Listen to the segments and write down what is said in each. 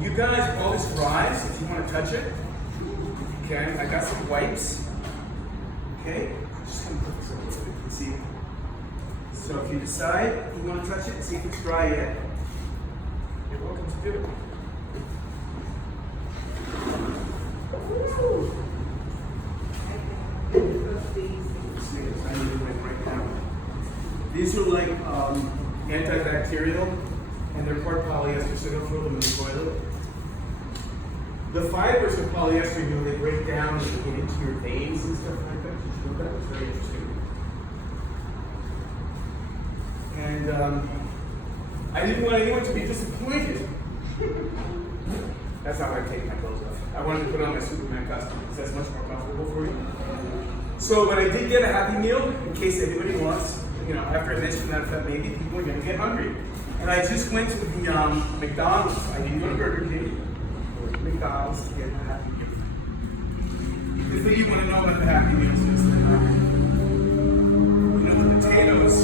You guys, all this fries, if you want to touch it, you can. I got some wipes. Okay? Just gonna put this over so you can see. So if you decide you want to touch it, see if it's dry yet, you're welcome to do it. These are like antibacterial, and they're part polyester, so don't throw them in the toilet. The fibers of polyester, you know, they break down and they get into your veins and stuff like that. Did you know that? It's very interesting. And I didn't want anyone to be disappointed. That's not why I take my clothes off. I wanted to put on my Superman costume because that's much more comfortable for you. So, but I did get a Happy Meal in case anybody wants. You know, after I mentioned that maybe people are going to get hungry. And I just went to the McDonald's. I didn't go to Burger King. I went to McDonald's to get a Happy Meal. If you want to know what the Happy Meals is, you know, the potatoes,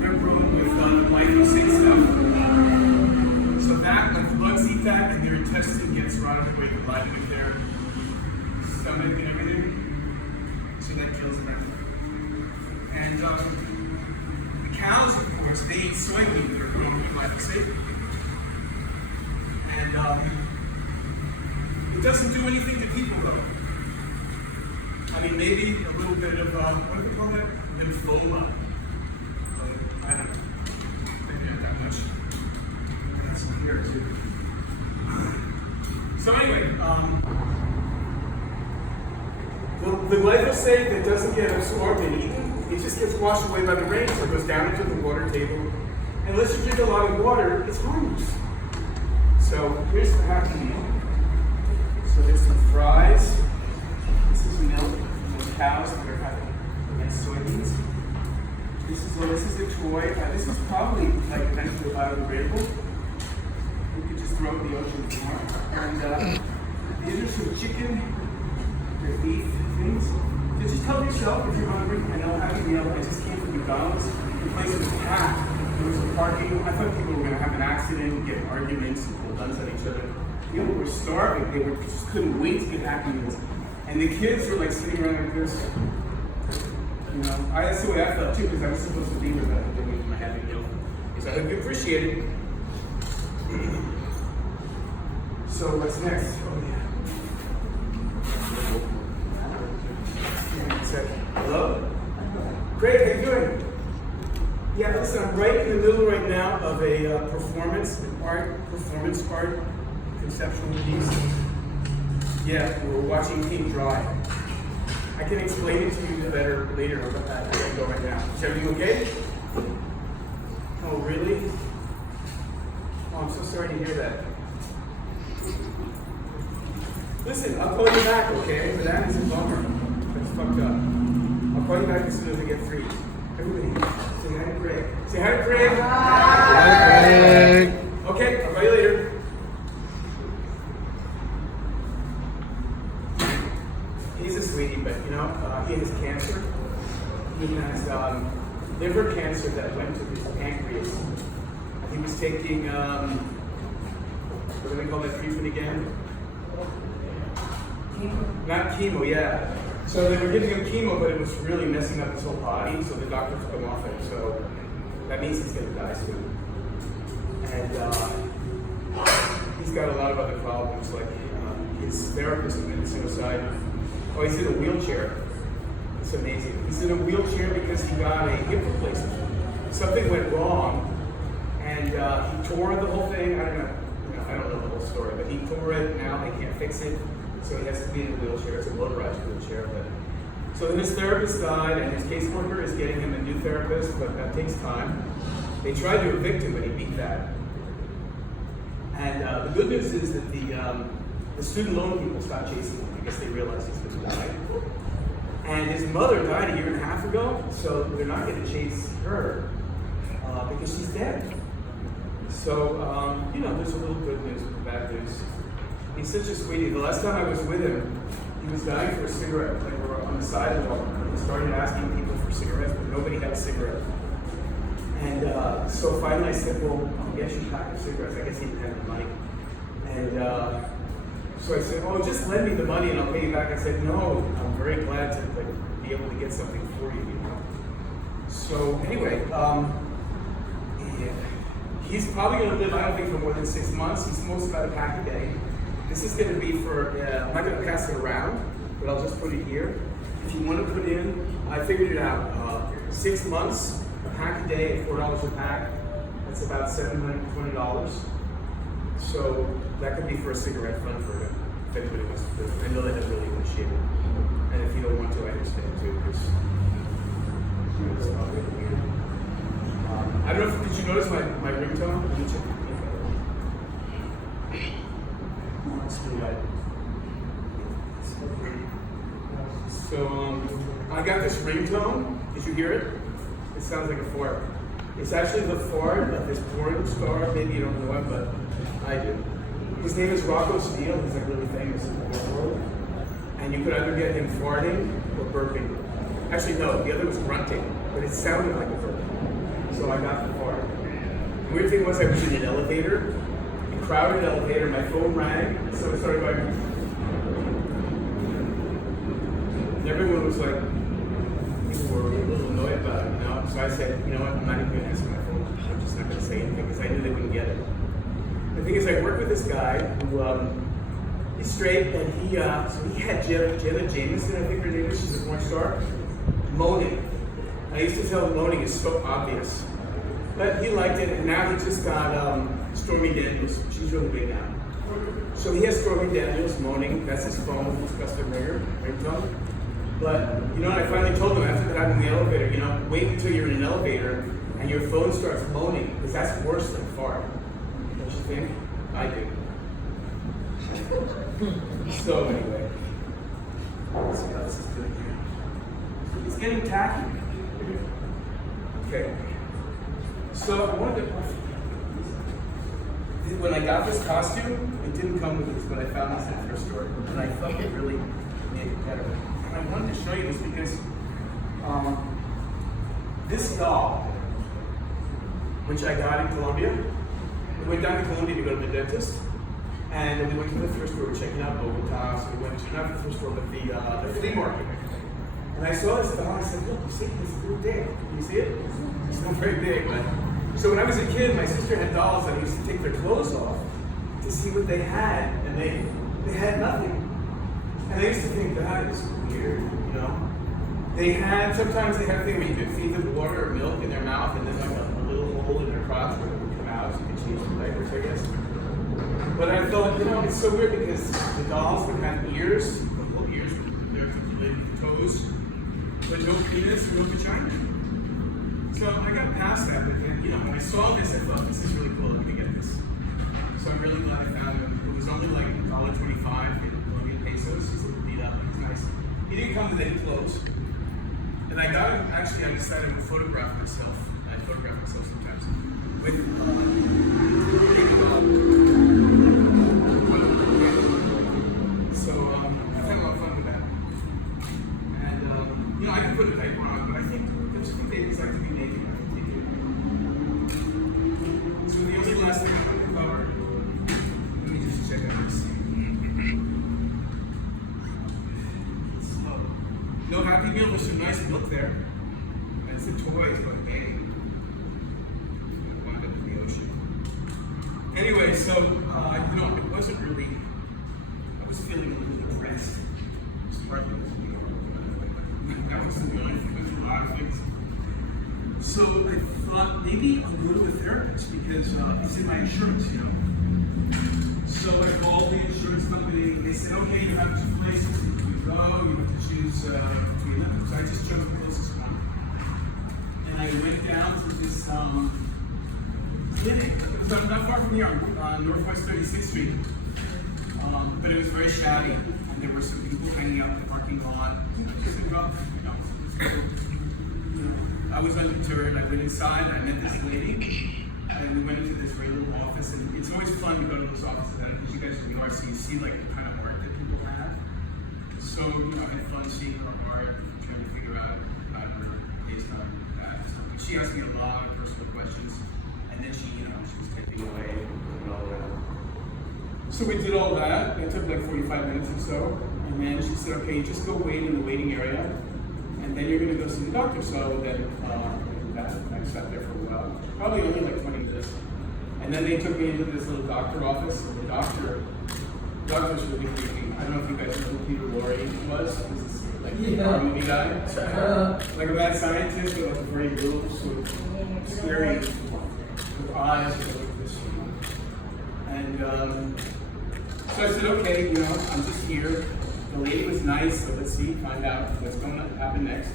they're grown with glyphosate stuff. So that, when the bugs eat that, and their intestine gets rotted away the blood with their stomach and everything. So that kills them. And the cows, of course, they eat soybeans that are grown with glyphosate. And it doesn't do anything to people, though. I mean, maybe a little bit of, what do they call that? Lymphoma. I don't know. Maybe not that much. That's some here, too. So anyway, the glyphosate that doesn't get absorbed and eaten, it just gets washed away by the rain, so it goes down into the water table. And unless you drink a lot of water, it's harmless. So here's the Happy Meal. So there's some fries. This is milk from cows that are having against soybeans. This is a toy. This is probably like potentially biodegradable. You could just throw it in the ocean if you want. And these are some chicken, their beef things. So just tell yourself if you're hungry. I know Happy Meal. I just came from McDonald's. The place was packed. There was a parking. I thought people were going to have an accident, get arguments, and pull guns at each other. People were starving. They just couldn't wait to get Happy Meals. And the kids were like sitting around like this. You know, that's the way I felt too, because I was supposed to be with them doing my Happy Meal. So I hope you appreciate it. So what's next? Oh yeah. Hello? Great, how you doing? Yeah, listen, I'm right in the middle right now of a performance art conceptual piece. Yeah, we're watching paint dry. I can explain it to you better later, but I gotta go right now. Is everything okay? Oh, really? Oh, I'm so sorry to hear that. Listen, I'll call you back, okay? That is a bummer. That's fucked up. I'll call you back as soon as I get free. Everybody, say hi to Craig. Say hi to Craig. Hi, Craig. Okay, I'll call you later. He's a sweetie, but you know, he has cancer. He has liver cancer that went to his pancreas. He was taking, what do they call that treatment again? Chemo. Not chemo, yeah. So they were giving him chemo, but it was really messing up his whole body, so the doctor took him off it. So that means he's going to die soon. And he's got a lot of other problems, like his therapist committed suicide. Oh, he's in a wheelchair. It's amazing. He's in a wheelchair because he got a hip replacement. Something went wrong, and he tore the whole thing. I don't know the whole story, but he tore it. Now they can't fix it. So he has to be in a wheelchair. It's a motorized wheelchair. But so then his therapist died, and his caseworker is getting him a new therapist, but that takes time. They tried to evict him, but he beat that. And the good news is that the student loan people stopped chasing him. I guess they realized he's going to die. And his mother died a year and a half ago, so they're not going to chase her because she's dead. So, you know, there's a little good news and bad news. He's such a sweetie. The last time I was with him, he was dying for a cigarette. Like, we were on the sidewalk, and he started asking people for cigarettes, but nobody had a cigarette. And so finally I said, well, I'll get you a pack of cigarettes. I guess he didn't have the money. And so I said, oh, just lend me the money and I'll pay you back. I said, no, I'm very glad to be able to get something for you, you know. So anyway, he's probably going to live, I don't think, for more than 6 months. He smokes about a pack a day. This is going to be for, I'm not going to pass it around, but I'll just put it here. If you want to put in, I figured it out, 6 months, a pack a day at $4 a pack, that's about $720. So that could be for a cigarette fund for him, if anybody wants to do it. I know that doesn't really appreciate it. And if you don't want to, I understand too, because it's probably weird. I don't know if, did you notice my ringtone? Let me check. Let's do that. So, I got this ringtone. Did you hear it? It sounds like a fart. It's actually the fart of this porn star. Maybe you don't know him, but I do. His name is Rocco Steele. He's like really famous in the world. And you could either get him farting or burping. Actually, no, the other was grunting, but it sounded like a burp. So I got the fart. The weird thing was I was in an elevator, a crowded elevator, my phone rang, so I started going, and everyone was like, people were a little annoyed about it, you know? So I said, you know what, I'm not even gonna answer my phone. I'm just not gonna say anything because I knew they wouldn't get it. The thing is, I worked with this guy who, he's straight, and he had Jenna Jameson, I think her name is, she's a porn star, moaning. I used to tell him moaning is so obvious. But he liked it, and now he just got Stormy Daniels. She's really big now. So he has Stormy Daniels moaning. That's his phone. He's custom ringtone. But, you know what, I finally told him after that in the elevator, you know, wait until you're in an elevator and your phone starts moaning, because that's worse than fart. Don't you think? I do. So anyway, let's see how this is doing here. It's getting tacky. Okay. So I wanted to, when I got this costume, it didn't come with this, but I found this in the thrift store, and I thought it really made it better. And I wanted to show you this because this doll, which I got in Colombia, we went down to Colombia to go to the dentist, and then we went to the thrift store, we were checking out Bogota, so we went to not the thrift store, but the flea market. And I saw this doll, and I said, look, you see, it's real big. Can you see it? It's not very big, but. So when I was a kid, my sister had dolls that I used to take their clothes off to see what they had, and they had nothing. And I used to think, that is weird, you know? Sometimes they had a thing where you could feed them water or milk in their mouth, and then like a little hole in their crotch where it would come out, so you could change the diapers, I guess. But I thought, you know, it's so weird because the dolls would have ears, little ears, they're articulated toes, but no penis, no vagina. So I got past that, but you know, when I saw this, I thought, this is really cool, let me get this. So I'm really glad I found it. It was only like $1.25 in Colombian pesos. He's a little beat up, he's nice. He didn't come with any clothes. And I got him, actually, I decided to photograph myself. I photograph myself sometimes. With, so I've had a lot of fun with that. And, you know, I can put a diaper on, but I think there's some babies like to be naked. So the only last thing I want to cover, let me just check out this. So, no Happy Meal, there's some nice milk there. And it's a toy, it's like baby. Wind up in the ocean. Anyway, so, you know, it wasn't really, I was feeling a little depressed. That was the only thing, there's a lot of things. So I thought maybe I'll go to a therapist because it's in my insurance, you know. So I called the insurance company. They said, okay, you have 2 places you can go. You have to choose between them. So I just chose the closest one. And I went down to this clinic. It was not far from here on Northwest 36th Street. But it was very shabby. And there were some people hanging out in the parking lot. I said, well, you know, I was undeterred. I went inside, I met this lady, and we went into this very little office. And it's always fun to go to those offices, because you guys are in the art, so you see like the kind of art that people have. So, you know, I had fun seeing her art, trying to figure out about her based on that. So she asked me a lot of personal questions, and then she, you know, she was typing away and all that. So we did all that. It took like 45 minutes or so. And then she said, okay, just go wait in the waiting area. And then you're going to go see the doctor. So then I sat there for a while. Probably only like 20 minutes. And then they took me into this little doctor office. And the doctor's really creepy. I don't know if you guys know who Peter Lorre was. This is like the horror movie guy. Like a mad scientist with like a very little, sort of scary with eyes. And so I said, okay, I'm just here. The lady was nice, so let's see, find out what's going to happen next,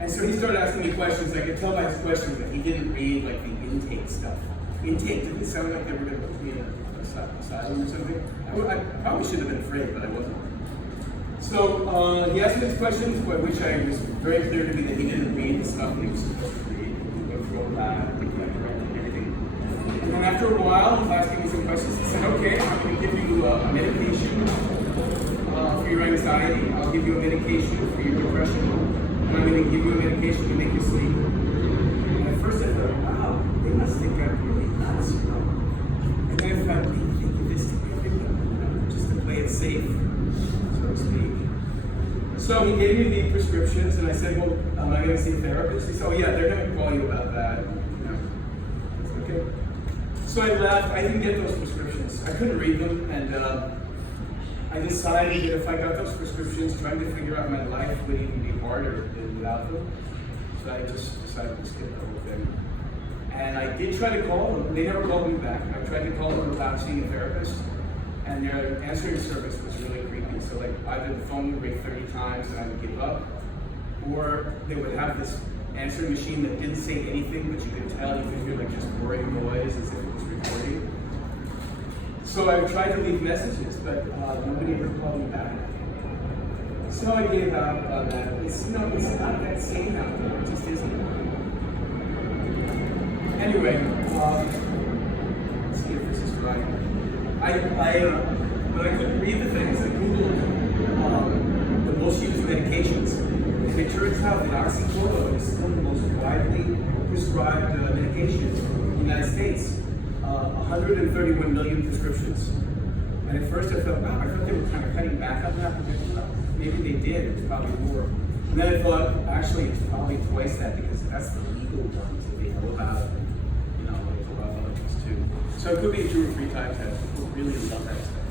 And so he started asking me questions. I could tell by his questions that he didn't read like the intake stuff. Intake, did it sound like they were going to put me in a asylum or something? I probably should have been afraid, but I wasn't. So he asked me these questions, by which I was very clear to me that he didn't read the stuff that he was supposed to read. He went through all that, and everything. And then after a while, he was asking me some questions. He said, okay, I'm going to give you a medication for your anxiety. I'll give you a medication for your depression. And I'm going to give you a medication to make you sleep. And at first I thought, wow, they must think I'm really nuts, And then I thought, they think of this to be a victim, just to play it safe, so to speak. So he gave me the prescriptions, and I said, well, am I going to see a therapist? He said, oh yeah, they're going to call you about that. I said, okay. So I left. I didn't get those prescriptions. I couldn't read them, and I decided that if I got those prescriptions, trying to figure out my life would even be harder than without them. So I just decided to skip the whole thing. And I did try to call them. They never called me back. I tried to call them without seeing a therapist, and their answering service was really creepy. So like either the phone would ring 30 times and I would give up, or they would have this answering machine that didn't say anything, but you could tell, you could hear like just boring noise as if it was recording. So I tried to leave messages, but nobody ever called me back. So I gave up on that. It's not that same out there. It just isn't. Anyway, let's see if this is right. When I couldn't read the things, I Googled the most used medications. And it turns out that oxycodone is still the most widely prescribed medication in the United States. 131 million prescriptions. And at first I thought, wow, I thought they were kind of cutting back on that. Maybe they did, it's probably more. And then I thought, actually, it's probably twice that because that's the legal ones that they know about. There's a lot of other ones too. So it could be 2 or 3 times that. People really love that stuff.